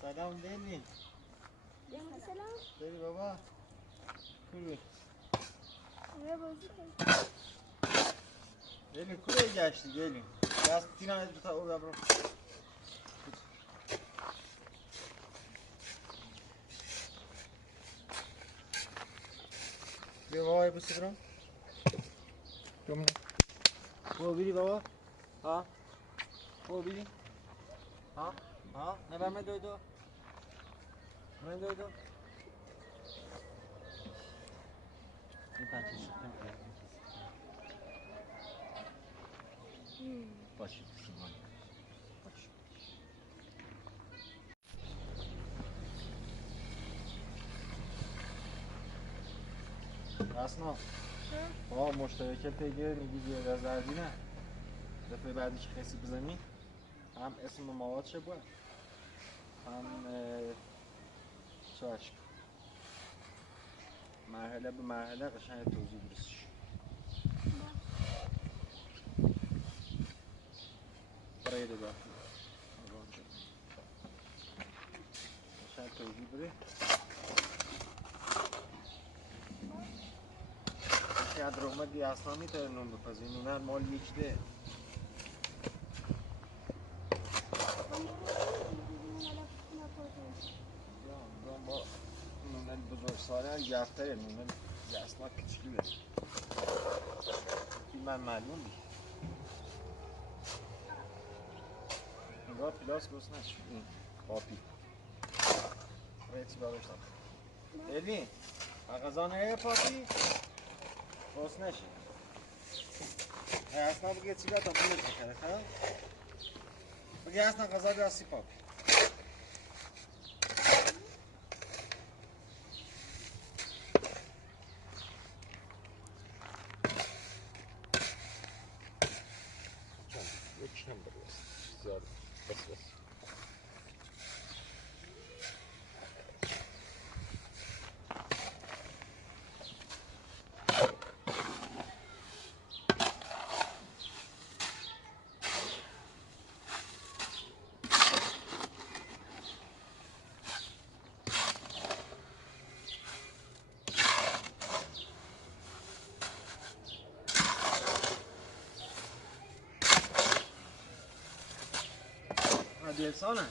سلام دلی. سلام. دلی بابا. کجایی؟ دلی کجای گشتی دلی؟ دست دینا دو تا او برو. بیا بابا بس برام. کم. او بیری بابا. ها. او بیری. ها. ها. نه من دویدو. من دویدو. این پنچه سیستم که باشه سیمان باشه اسنا با مشترکت دیگه میگی یه زردی نه دفعه بعدی که خیسی بزنی هم اسم مواد چه بود هم چاشک مرحله به مرحله قشنگ توضیح برسیش برای دو قشنگ توضیح بری شاید رومدی اصلا میتونه نون بپزی نونه مال یک ده با نونه بزرگ ساله یفتره نونه اصلا کچکیه این من معلوم بی نگاه پلاس گوست نشد این پاپی ریتی بابشتم ایلی اقازانه پاپی گوست نشد اصلا بگه چی بیاد تا پولش بکره خب بگه اصلا قضا دستی پاپی یکم بروست زیاد بس دیلسانه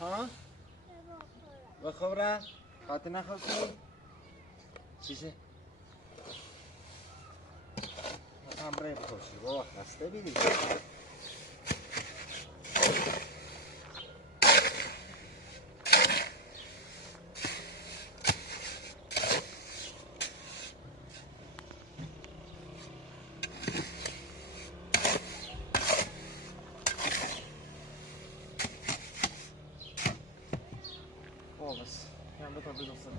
ها؟ بخوره؟ خاطر نخواستی؟ چیشه؟ مثلا برای بخورشی بابا خسته بیدی بابا بس کم بتا بدوستم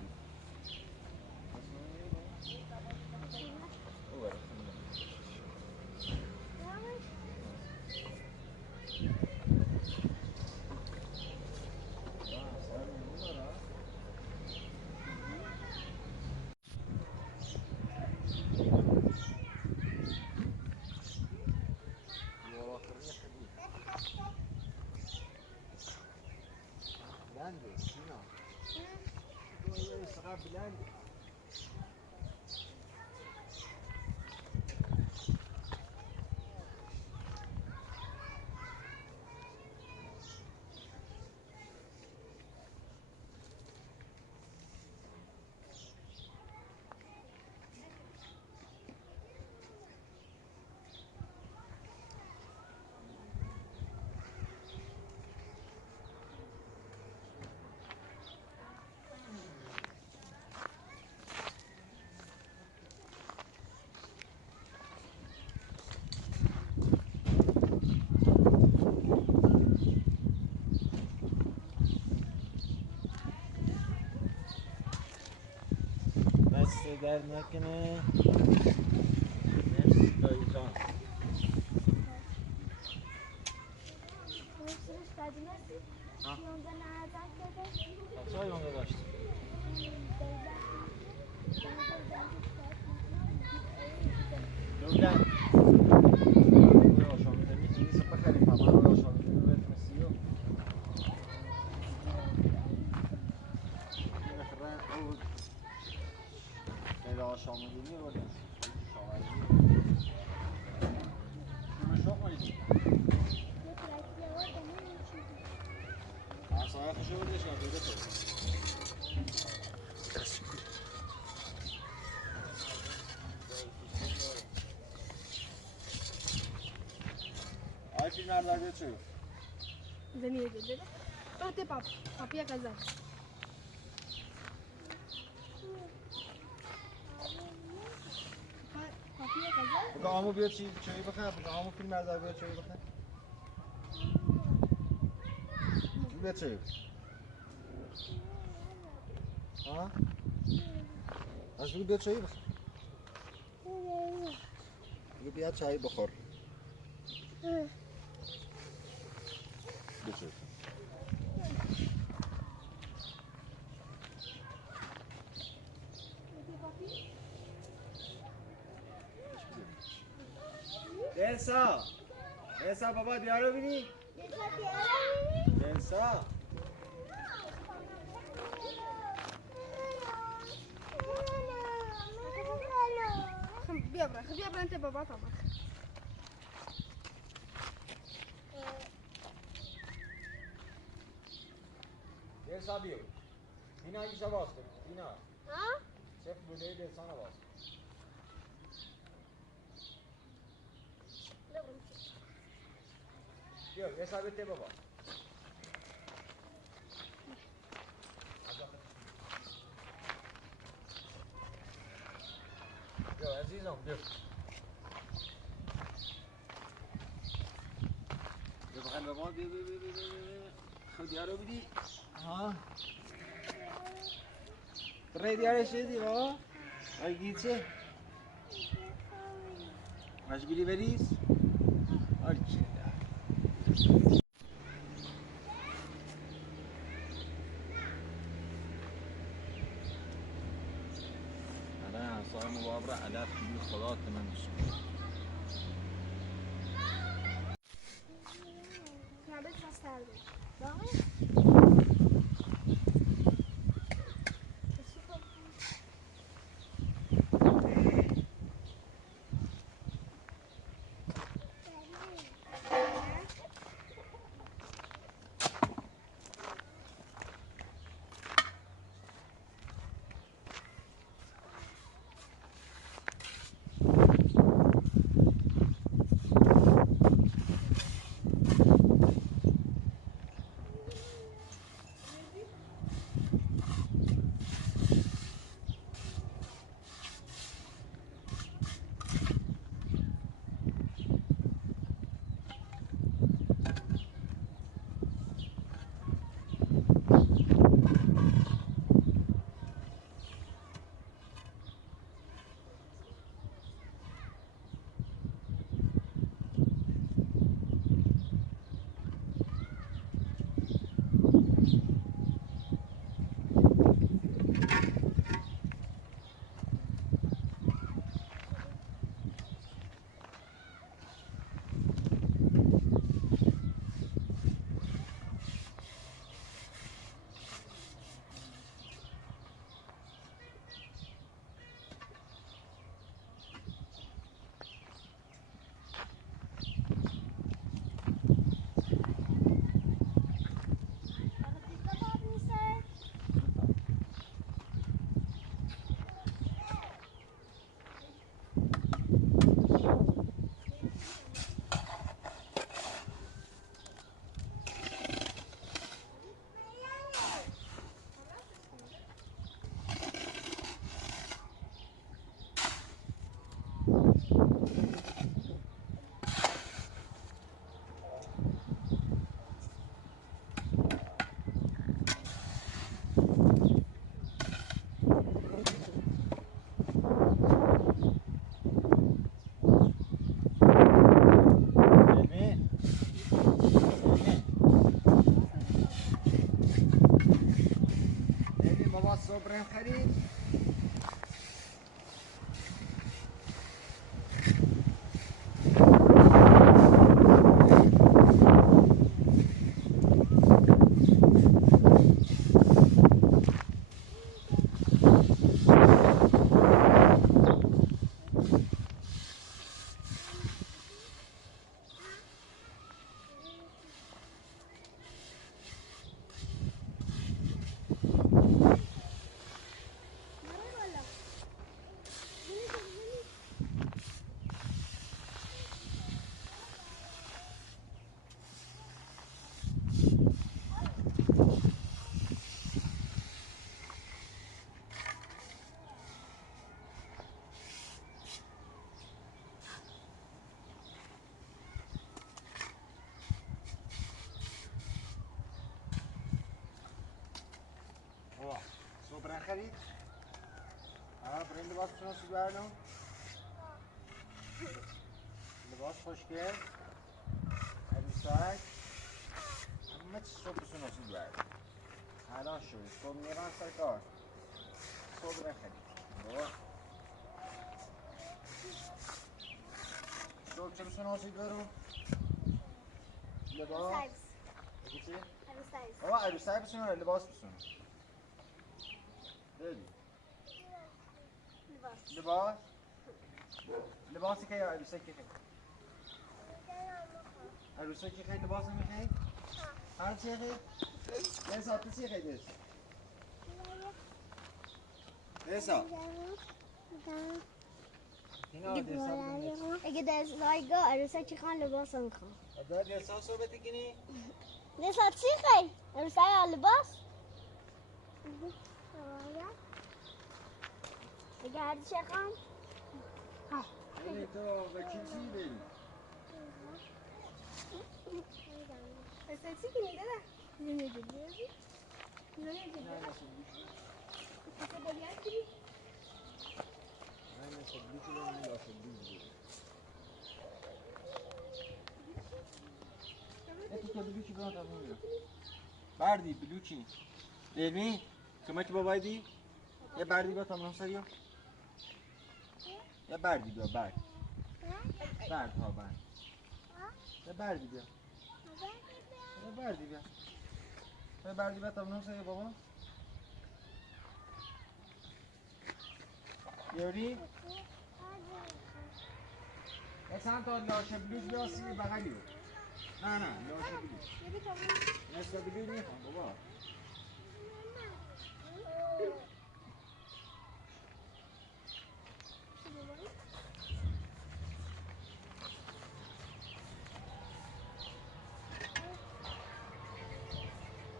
بلنده سینا دویه سقا بلنده دست درد نکنه مرسی دایی جان بچه های اونجا داشت شامدونی بردن شاوردی شما مایدی اصلا خوشو بردش نبوده تو آی فیلم هردار چه؟ زمین دیده بعد پاپیا کازا پاپیا کازا بگه آمو بیاد چی بخواه بگه آمو فیلم هردار بیاد چی بخواه بیاد چی؟ ها؟ از بگه بیاد چایی بخور بگه بیاد چایی بخور بیاد چایی دلسا دلسا بابا دیارو بینی؟ دلسا بیا برا انت بابا طبعا دلسا بیو دینا ایشا باز کن دینا ها شف بوده دلسا نباز بیو یه ثابته بابا بیو عزیزم بیو بیو بخیر بابا بیو خود یارو بیدی ها تره دیاره شدی بابا آی گیچه مشغولی بریز آرچه أنا صايم وأبرأ آلاف كبير خلاص تمام Ya bez zastardy. Dobra? بخرید؟ بریم لباس شناسی بردم. لباس خوشگل. عروسک. همه چی صبح شناسی بردم. الان شد. صبح میرن سر کار. صبح بخرید. صبح چه شناسی دارم؟ لباس. بگی چی؟ بابا عروسک بسونه لباس بسونه. ببین. لباس. لباسی که یا عروسکی خیلی؟ عروسکی خیلی لباس میخوای؟ هر چی خیلی؟ یه ساعت چی خیلی دست؟ دسا؟ اگه دست لایگا عروسکی خان لباس میخوام. دسا صحبت کنی؟ دست چی خیلی؟ عروسک لباس؟ اگه هر چی خواهم؟ ای تو وکیل چی بریم؟ استسی کنی دادا نمیدونی بردی بلوچی علمی کمک بابای دی یه بردی با تمام سریو یه بردی بیا برد ها برد یه بردی بیا یه بردی بیا یه بردی با تمام سریو بابا یوری یه چند تا لاشه بلوچ بیاسی بغلی نه لاشه بلوچ نسکا بلوچ میخوام بابا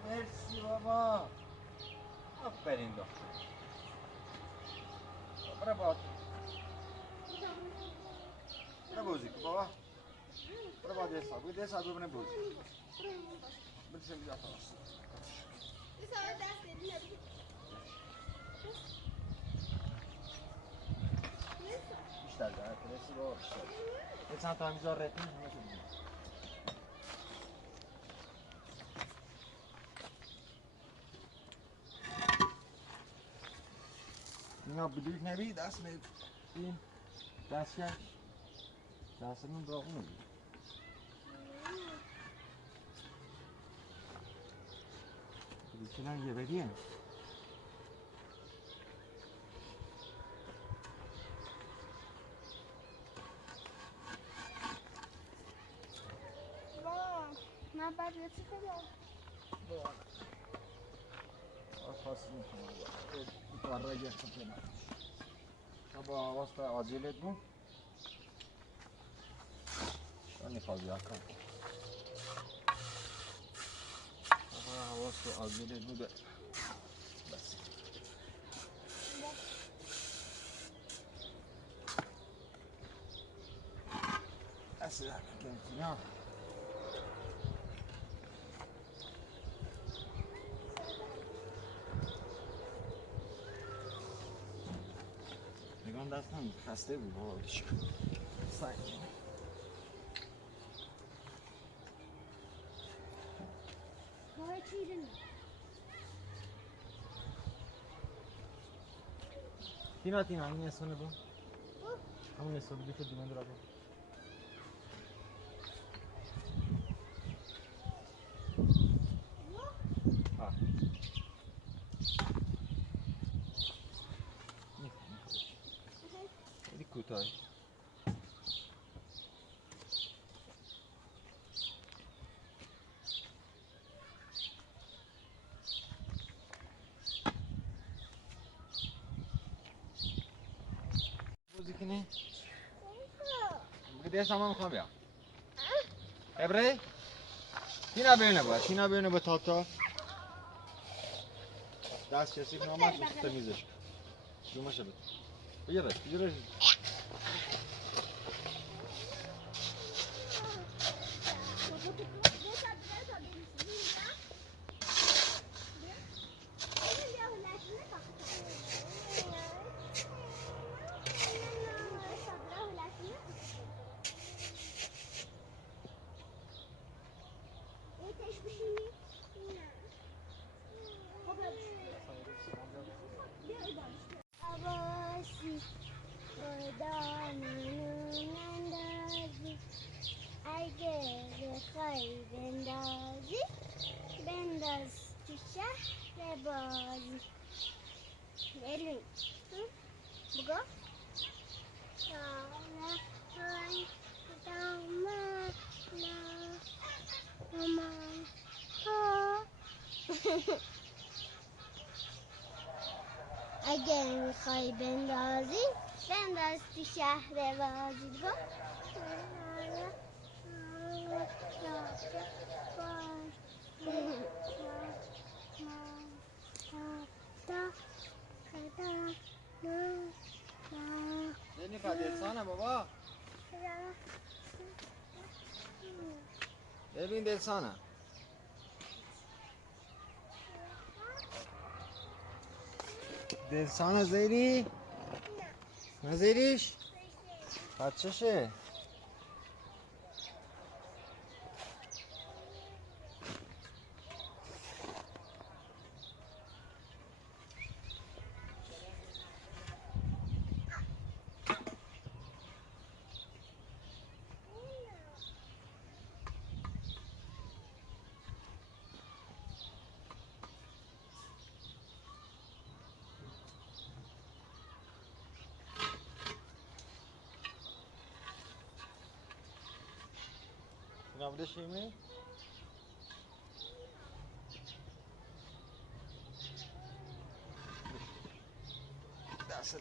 مرسی بابا آفرین دختر برو بازی کن بابا برو با دستا بگو دستا ببینه بازی بلشم بیا خلاص بیشتر جهت رسی بابا بیشتر یه چند تا همیزار رتیم همه شو بگیم اینا بلوک نبی دست می این دستکش دستمون با اونو بید بلیچلن یه بدیم من بعد یه چی کنم خاصی میکنم این کار را یه خطه نکنم با آواز آجیلت بود شانی خوابی اکن حواس آجیلت بود بس اصلا کنتینا نگام دستم خسته بود بابا سنگینه بابا چیزی تینا این اسمونه با همون اسم بگی تو دیمند را با خیلی کوتاهی بازی کنی؟ بگه دست همه میخوام بیا ابره؟ تینا بینه با تا دست کسی که نامش بسید تمیزش کن جومشه بید بگیرش میخوای بندازی بنداز تو شهر بازی بریم بگو اگه میخوای بندازی بنداز تو شهر بازی بگو زینیفر دلسانه بابا ببین دلسانه دلسانه زیری؟ نه زیریش؟ بچهشه؟ اینا بوده شیمی؟ دست